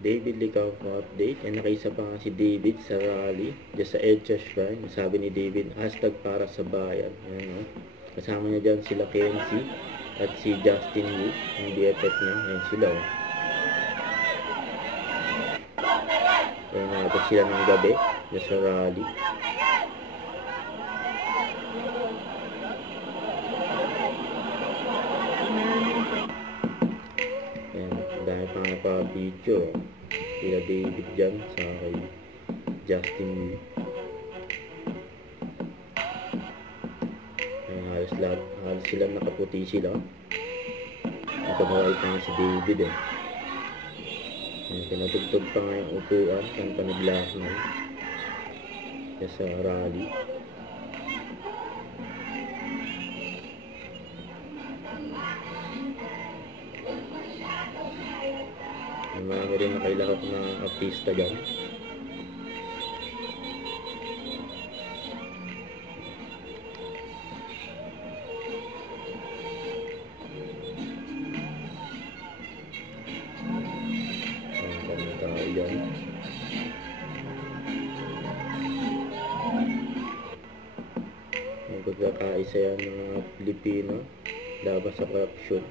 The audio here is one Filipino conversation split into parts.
David Licao update. And nakaisa pa nga si David sa rally dyan sa EDSA Shrine. Sabi ni David, hashtag para sa bayan. Ayan, kasama niya dyan sila Kenzie at si Justin Wu, yung BFF niya. Ayan sila. Ayan, nakapag sila ng gabi dyan sa rally. Dahil pa nga pa video sila David dyan sa kay Justin Lee. Halos sila nakaputi sila. Nakabawait na si David pinatugtog pa nga yung upuan kung panaglaknay sa rally. Marami rin nakailahat na artista dyan. Ang tao dyan. Ang pagkakaisa yan ng mga Pilipino laban sa corruption.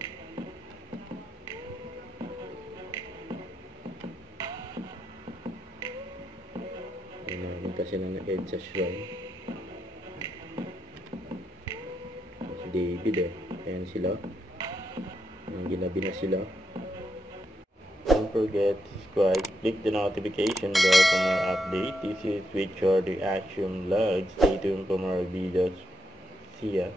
Kasi ng EDSA Shrine si David ayan sila, ginabi na sila. Don't forget to subscribe, click the notification bell for more update. This is Richard Reaction Vlog. Stay tuned for more videos. See ya.